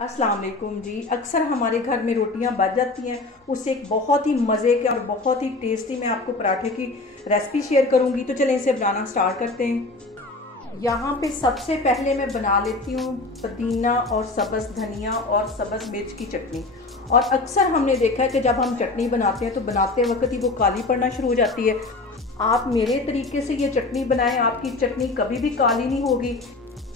अस्सलाम वालेकुम जी। अक्सर हमारे घर में रोटियां बच जाती हैं, उससे एक बहुत ही मज़े के और बहुत ही टेस्टी मैं आपको पराठे की रेसिपी शेयर करूंगी। तो चलें इसे बनाना स्टार्ट करते हैं। यहाँ पे सबसे पहले मैं बना लेती हूँ पुदीना और सब्ज़ धनिया और सब्ज़ मिर्च की चटनी। और अक्सर हमने देखा है कि जब हम चटनी बनाते हैं तो बनाते वक्त ही वो काली पड़ना शुरू हो जाती है। आप मेरे तरीके से ये चटनी बनाएं, आपकी चटनी कभी भी काली नहीं होगी।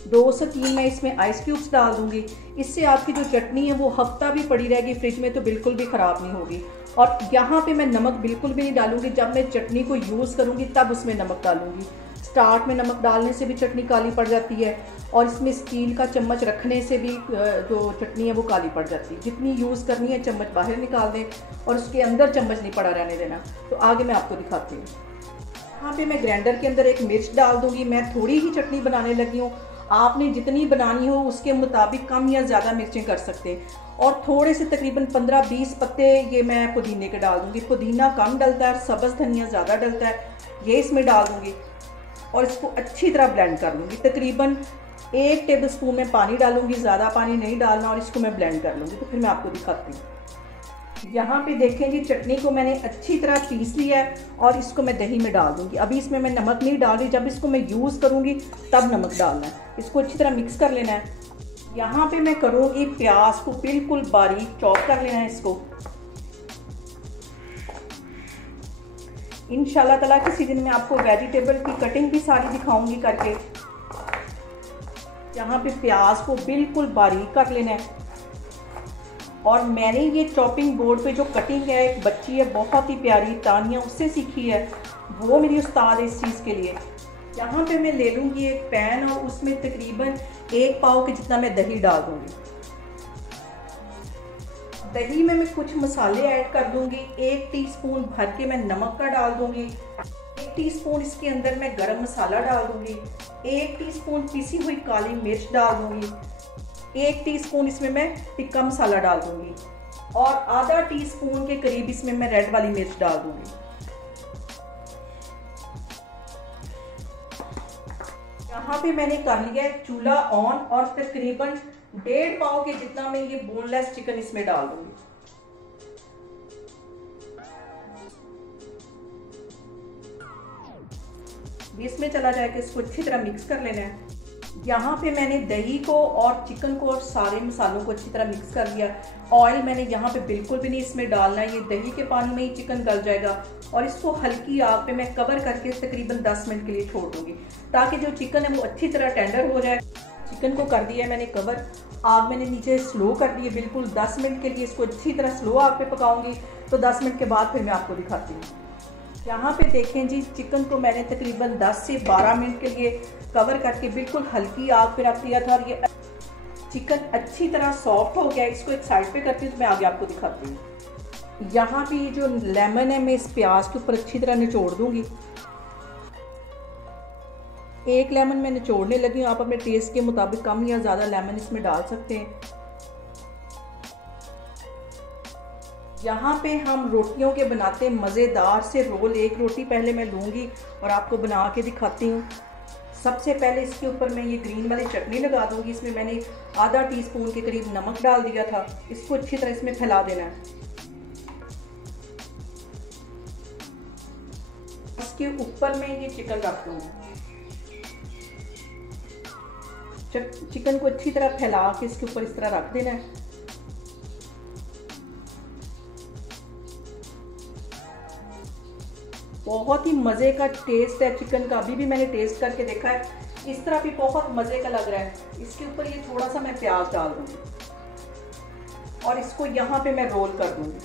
2 से 3 मैं इसमें आइस क्यूब्स डाल दूंगी। इससे आपकी जो चटनी है वो हफ्ता भी पड़ी रहेगी फ्रिज में, तो बिल्कुल भी ख़राब नहीं होगी। और यहाँ पे मैं नमक बिल्कुल भी नहीं डालूंगी, जब मैं चटनी को यूज़ करूँगी तब उसमें नमक डालूंगी। स्टार्ट में नमक डालने से भी चटनी काली पड़ जाती है, और इसमें स्टील का चम्मच रखने से भी जो चटनी है वो काली पड़ जाती है। जितनी यूज़ करनी है चम्मच बाहर निकाल दें और उसके अंदर चम्मच नहीं पड़ा रहने देना। तो आगे मैं आपको दिखाती हूँ। यहाँ पे मैं ग्राइंडर के अंदर एक मिर्च डाल दूंगी। मैं थोड़ी ही चटनी बनाने लगी हूँ, आपने जितनी बनानी हो उसके मुताबिक कम या ज़्यादा मिर्चें कर सकते हैं। और थोड़े से तकरीबन 15-20 पत्ते ये मैं पुदीने के डाल दूंगी। पुदीना कम डलता है, सब्ज़ धनिया ज़्यादा डलता है, ये इसमें डाल दूंगी और इसको अच्छी तरह ब्लेंड कर लूँगी। तकरीबन 1 टेबल स्पून में पानी डालूंगी, ज़्यादा पानी नहीं डालना, और इसको मैं ब्लेंड कर लूँगी। तो फिर मैं आपको दिखाती हूँ। यहाँ पे देखें जी, चटनी को मैंने अच्छी तरह पीस लिया है और इसको मैं दही में डाल दूंगी। अभी इसमें मैं नमक नहीं डाल रही, जब इसको मैं यूज़ करूँगी तब नमक डालना है। इसको अच्छी तरह मिक्स कर लेना है। यहाँ पे मैं करूँगी प्याज को बिल्कुल बारीक चॉप कर लेना है। इसको इंशाल्लाह ताला किसी दिन मैं आपको वेजिटेबल की कटिंग भी सारी दिखाऊंगी करके। यहाँ पे प्याज को बिल्कुल बारीक कर लेना है। और मैंने ये चॉपिंग बोर्ड पे जो कटिंग है, एक बच्ची है बहुत ही प्यारी तानिया, उससे सीखी है, वो मेरी उस्ताद है इस चीज़ के लिए। यहाँ पे मैं ले लूँगी एक पैन और उसमें तकरीबन 1 पाव के जितना मैं दही डाल दूँगी। दही में मैं कुछ मसाले ऐड कर दूँगी। 1 टीस्पून भर के मैं नमक का डाल दूँगी। 1 टीस्पून इसके अंदर मैं गरम मसाला डाल दूँगी। 1 टीस्पून पिसी हुई काली मिर्च डाल दूँगी। 1 टीस्पून इसमें मैं टिक्का मसाला डाल दूंगी और आधा टीस्पून के करीब इसमें मैं रेड वाली मिर्च डाल दूंगी। यहाँ पे मैंने कर लिया है चूल्हा ऑन और तकरीबन 1.5 पाव के जितना मैं ये बोनलेस चिकन इसमें डाल दूंगी। इसमें चला जाएगा, इसको अच्छी तरह मिक्स कर लेना है। यहाँ पे मैंने दही को और चिकन को और सारे मसालों को अच्छी तरह मिक्स कर लिया। ऑयल मैंने यहाँ पे बिल्कुल भी नहीं इसमें डालना है, ये दही के पानी में ही चिकन गल जाएगा। और इसको हल्की आग पे मैं कवर करके तकरीबन 10 मिनट के लिए छोड़ दूँगी, ताकि जो चिकन है वो अच्छी तरह टेंडर हो जाए। चिकन को कर दिया है मैंने कवर, आग मैंने नीचे स्लो कर दी है बिल्कुल 10 मिनट के लिए। इसको अच्छी तरह स्लो आग पे पकाऊंगी। तो 10 मिनट के बाद फिर मैं आपको दिखाती हूँ। यहाँ पे देखें जी, चिकन को मैंने तकरीबन 10 से 12 मिनट के लिए कवर करके बिल्कुल हल्की आग पे रख दिया था और ये चिकन अच्छी तरह सॉफ्ट हो गया। इसको एक साइड पे करती हूँ, तो मैं आगे आपको दिखाती हूँ। यहाँ पे जो लेमन है मैं इस प्याज के ऊपर अच्छी तरह निचोड़ दूंगी। 1 लेमन मैं निचोड़ने लगी हूँ। आप अपने टेस्ट के मुताबिक कम या ज़्यादा लेमन इसमें डाल सकते हैं। यहाँ पे हम रोटियों के बनाते मज़ेदार से रोल। 1 रोटी पहले मैं लूँगी और आपको बना के दिखाती हूँ। सबसे पहले इसके ऊपर मैं ये ग्रीन वाली चटनी लगा दूँगी। इसमें मैंने आधा टीस्पून के करीब नमक डाल दिया था। इसको अच्छी तरह इसमें फैला देना है। इसके ऊपर मैं ये चिकन रख दूँगी। चिकन को अच्छी तरह फैला के इसके ऊपर इस तरह रख देना है। बहुत ही मज़े का टेस्ट है चिकन का। अभी भी मैंने टेस्ट करके देखा है, इस तरह भी बहुत मज़े का लग रहा है। इसके ऊपर ये थोड़ा सा मैं प्याज डाल दूँगी और इसको यहाँ पे मैं रोल कर दूँगी।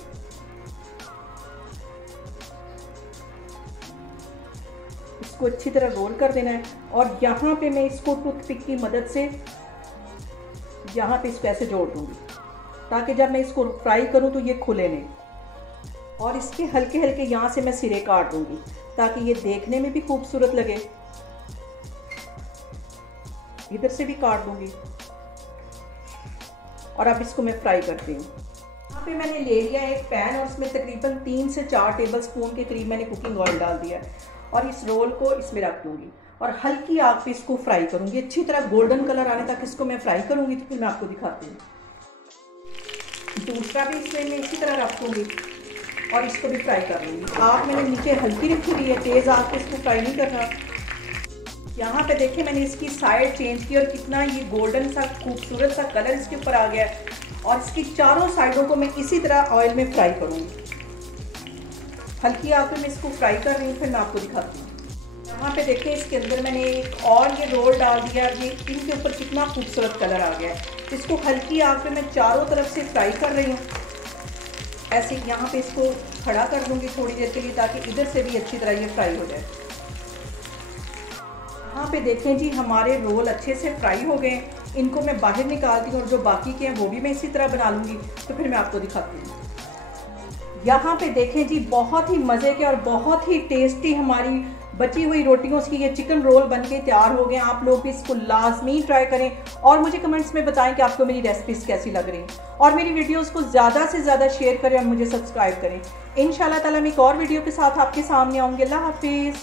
इसको अच्छी तरह रोल कर देना है और यहाँ पे मैं इसको टूथपिक की मदद से यहाँ पे इसको ऐसे जोड़ दूँगी, ताकि जब मैं इसको फ्राई करूँ तो ये खुले नहीं। और इसके हल्के हल्के यहाँ से मैं सिरे काट दूंगी, ताकि ये देखने में भी खूबसूरत लगे। इधर से भी काट दूंगी और अब इसको मैं फ्राई करती हूँ। यहाँ पे मैंने ले लिया एक पैन और इसमें तकरीबन 3 से 4 टेबल स्पून के करीब मैंने कुकिंग ऑयल डाल दिया और इस रोल को इसमें रख दूंगी और हल्की आग पे इसको फ्राई करूंगी। अच्छी तरह गोल्डन कलर आने तक इसको मैं फ्राई करूंगी। तो फिर मैं आपको दिखाती हूँ। दूसरा भी इसमें मैं इसी तरह रख दूँगी और इसको भी फ्राई कर लूँगी। आग मैंने नीचे हल्की रखी हुई है, तेज़ आग पे इसको फ्राई नहीं करना। यहाँ पे देखिए मैंने इसकी साइड चेंज की और कितना ये गोल्डन सा खूबसूरत सा कलर इसके ऊपर आ गया है। और इसकी चारों साइडों को मैं इसी तरह ऑयल में फ्राई करूँगी। हल्की आग पे मैं इसको फ्राई कर रही हूँ, फिर मैं आपको दिखाती हूँ। यहाँ पे देखिए इसके अंदर मैंने एक और ये रोल डाल दिया, ये इनके ऊपर कितना खूबसूरत कलर आ गया है। इसको हल्की आग पे मैं चारों तरफ से फ्राई कर रही हूँ। ऐसे यहाँ पे इसको खड़ा कर दूँगी थोड़ी देर के लिए, ताकि इधर से भी अच्छी तरह ये फ्राई हो जाए। यहाँ पे देखें जी हमारे रोल अच्छे से फ्राई हो गए। इनको मैं बाहर निकालती हूँ और जो बाकी के हैं वो भी मैं इसी तरह बना लूँगी, तो फिर मैं आपको दिखाती हूँ। यहाँ पे देखें जी बहुत ही मज़े के और बहुत ही टेस्टी हमारी बची हुई रोटियों की ये चिकन रोल बनके तैयार हो गए। आप लोग भी इसको लाजमी ट्राई करें और मुझे कमेंट्स में बताएं कि आपको मेरी रेसिपीज़ कैसी लग रही हैं। और मेरी वीडियोस को ज़्यादा से ज़्यादा शेयर करें और मुझे सब्सक्राइब करें। इंशाल्लाह ताला मैं एक और वीडियो के साथ आपके सामने आऊँगी। अल्लाह हाफिज़।